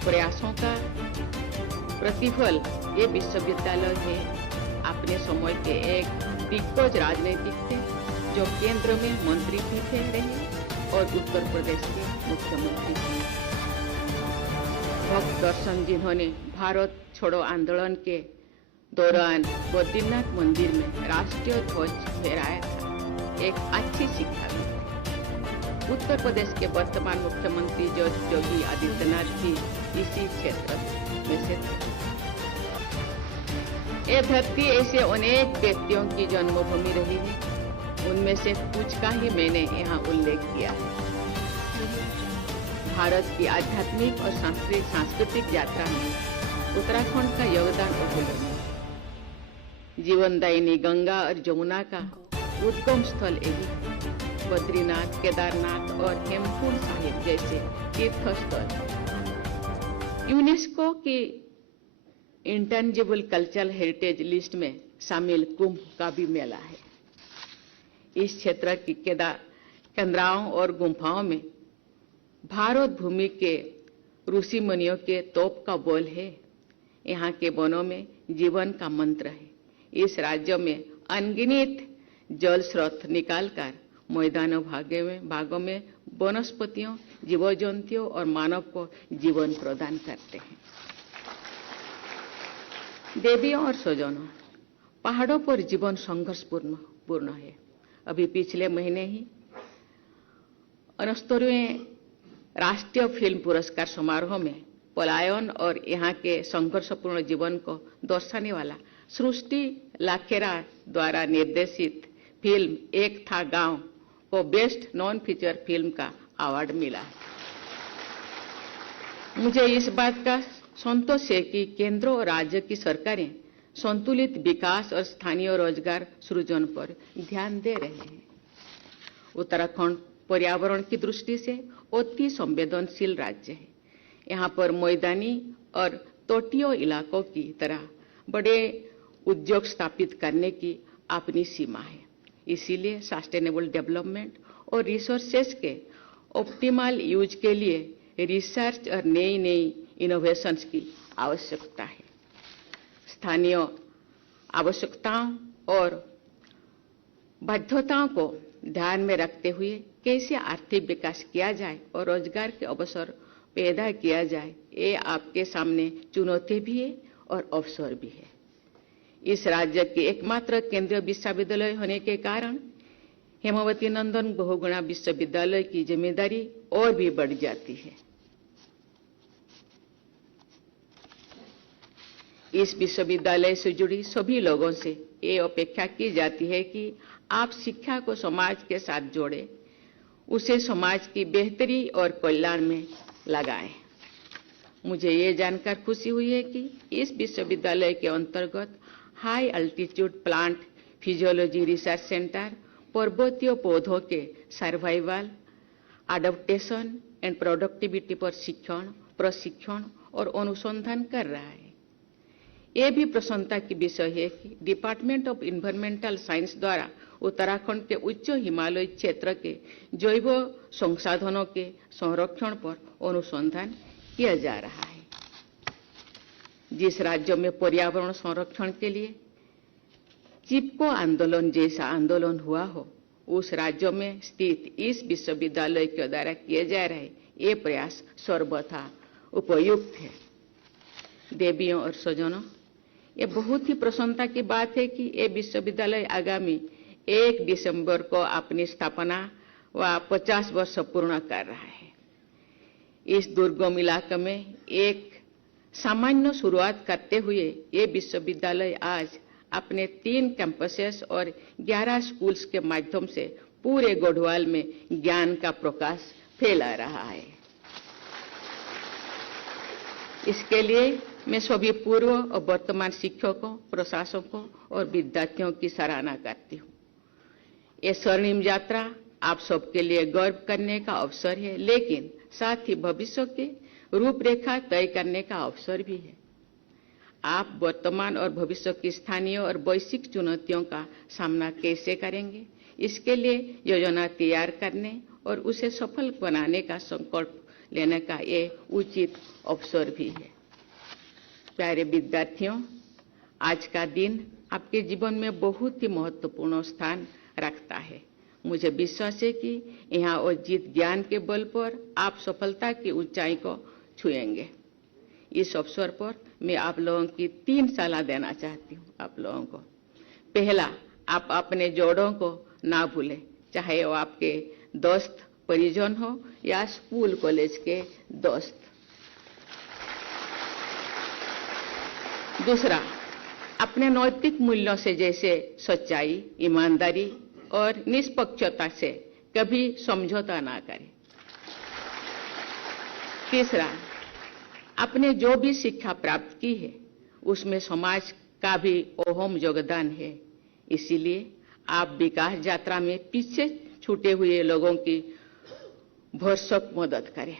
प्रयासों का प्रतिफल ये विश्वविद्यालय है अपने समय के एक दिग्गज राजनीतिक थे जो केंद्र में मंत्री भी थे रहे और उत्तर प्रदेश के मुख्यमंत्री थे। भक्त दर्शन जिन्होंने भारत छोड़ो आंदोलन के दौरान बद्रीनाथ मंदिर में राष्ट्रीय ध्वज फहराया था, एक अच्छी शिक्षा भी थी। उत्तर प्रदेश के वर्तमान मुख्यमंत्री योगी आदित्यनाथ भी इसी क्षेत्र में से थे। ये धरती ऐसे अनेक व्यक्तियों की जन्मभूमि रही है, उनमें से कुछ का ही मैंने यहाँ उल्लेख किया है। भारत की आध्यात्मिक और सांस्कृतिक यात्रा में उत्तराखंड का योगदान अतुलनीय है। जीवनदायिनी गंगा और जमुना का उद्गम स्थल यही बद्रीनाथ, केदारनाथ और हेमकुंड साहिब जैसे तीर्थस्थल यूनेस्को की इंटेंजिबल कल्चरल हेरिटेज लिस्ट में शामिल कुंभ का भी मेला है। इस क्षेत्र की केंद्राओं और गुफाओं में भारत भूमि के ऋषि मुनियों के तोप का बोल है। यहाँ के वनों में जीवन का मंत्र है। इस राज्य में अनगिनत जल स्रोत निकालकर मैदानों भागों में वनस्पतियों, जीव जंतुओं और मानव को जीवन प्रदान करते हैं। देवियों और स्वजनों, पहाड़ों पर जीवन संघर्षपूर्ण है। अभी पिछले महीने ही 69वें राष्ट्रीय फिल्म पुरस्कार समारोह में पलायन और यहाँ के संघर्षपूर्ण जीवन को दर्शाने वाला सृष्टि लाखेरा द्वारा निर्देशित फिल्म एक था गांव को बेस्ट नॉन फीचर फिल्म का अवार्ड मिला है। मुझे इस बात का संतोष है कि केंद्र और राज्य की सरकारें संतुलित विकास और स्थानीय रोजगार सृजन पर ध्यान दे रहे हैं। उत्तराखंड पर्यावरण की दृष्टि से अति संवेदनशील राज्य है। यहाँ पर मैदानी और तटीय इलाकों की तरह बड़े उद्योग स्थापित करने की अपनी सीमा है। इसीलिए सस्टेनेबल डेवलपमेंट और रिसोर्सेज के ऑप्टिमल यूज के लिए रिसर्च और नई इनोवेशंस की आवश्यकता है। स्थानीय आवश्यकताओं और बाध्यताओं को ध्यान में रखते हुए कैसे आर्थिक विकास किया जाए और रोजगार के अवसर पैदा किया जाए, ये आपके सामने चुनौती भी है और अवसर भी है। इस राज्य के एकमात्र केंद्रीय विश्वविद्यालय होने के कारण हेमावती नंदन बहुगुणा विश्वविद्यालय की जिम्मेदारी और भी बढ़ जाती है। इस विश्वविद्यालय से जुड़ी सभी लोगों से ये अपेक्षा की जाती है कि आप शिक्षा को समाज के साथ जोड़ें, उसे समाज की बेहतरी और कल्याण में लगाएं। मुझे ये जानकर खुशी हुई है कि इस विश्वविद्यालय के अंतर्गत high altitude plant physiology research centre पर्वतीय पौधों के सर्वाइवल, अडॉप्टेशन एंड प्रोडक्टिविटी पर प्रशिक्षण और अनुसंधान कर रहा है। ये भी प्रसन्नता की विषय है कि डिपार्टमेंट ऑफ इन्वायरमेंटल साइंस द्वारा उत्तराखंड के उच्च हिमालय क्षेत्र के जैव संसाधनों के संरक्षण पर अनुसंधान किया जा रहा है। जिस राज्य में पर्यावरण संरक्षण के लिए चिपको आंदोलन जैसा आंदोलन हुआ हो, उस राज्य में स्थित इस विश्वविद्यालय के द्वारा किए जा रहे ये प्रयास सर्वथा उपयुक्त है। देवियों और स्वजनों, ये बहुत ही प्रसन्नता की बात है कि ये विश्वविद्यालय आगामी 1 दिसंबर को अपनी स्थापना व 50 वर्ष पूर्ण कर रहा है। इस दुर्गम इलाके में एक सामान्य शुरुआत करते हुए ये विश्वविद्यालय आज अपने 3 कैंपसेस और 11 स्कूल्स के माध्यम से पूरे गढ़वाल में ज्ञान का प्रकाश फैला रहा है। इसके लिए मैं सभी पूर्व और वर्तमान शिक्षकों, प्रशासकों और विद्यार्थियों की सराहना करती हूँ। ये स्वर्णिम यात्रा आप सबके लिए गर्व करने का अवसर है, लेकिन साथ ही भविष्य की रूपरेखा तय करने का अवसर भी है। आप वर्तमान और भविष्य की स्थानीय और वैश्विक चुनौतियों का सामना कैसे करेंगे, इसके लिए योजना तैयार करने और उसे सफल बनाने का संकल्प लेने का ये उचित अवसर भी है। प्यारे विद्यार्थियों, आज का दिन आपके जीवन में बहुत ही महत्वपूर्ण स्थान रखता है। मुझे विश्वास है कि यहाँ अर्जित ज्ञान के बल पर आप सफलता की ऊंचाई को छुएंगे। इस अवसर पर मैं आप लोगों की 3 सलाह देना चाहती हूँ आप लोगों को। पहला, आप अपने जोड़ों को ना भूलें, चाहे वो आपके दोस्त परिजन हो या स्कूल कॉलेज के दोस्त। दूसरा, अपने नैतिक मूल्यों से जैसे सच्चाई, ईमानदारी और निष्पक्षता से कभी समझौता ना करें। तीसरा, आपने जो भी शिक्षा प्राप्त की है उसमें समाज का भी अहम योगदान है, इसीलिए आप विकास यात्रा में पीछे छूटे हुए लोगों की भरसक मदद करें।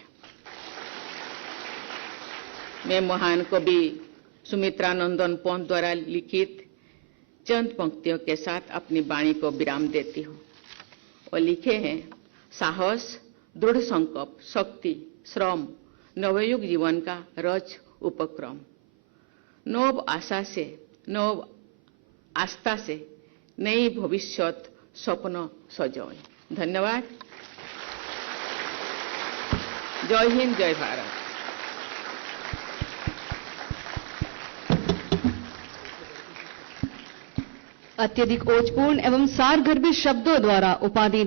मैं महान कवि सुमित्रानंदन पंत द्वारा लिखित चंद पंक्तियों के साथ अपनी वाणी को विराम देती हूँ। वो लिखे हैं, साहस, दृढ़ संकल्प, शक्ति, श्रम, नवयुग जीवन का रच उपक्रम। नव आशा से, नव आस्था से नई भविष्य स्वप्न सजाएं। धन्यवाद। जय हिंद, जय भारत। अत्यधिक ओजपूर्ण एवं सारगर्भित शब्दों द्वारा उपाधि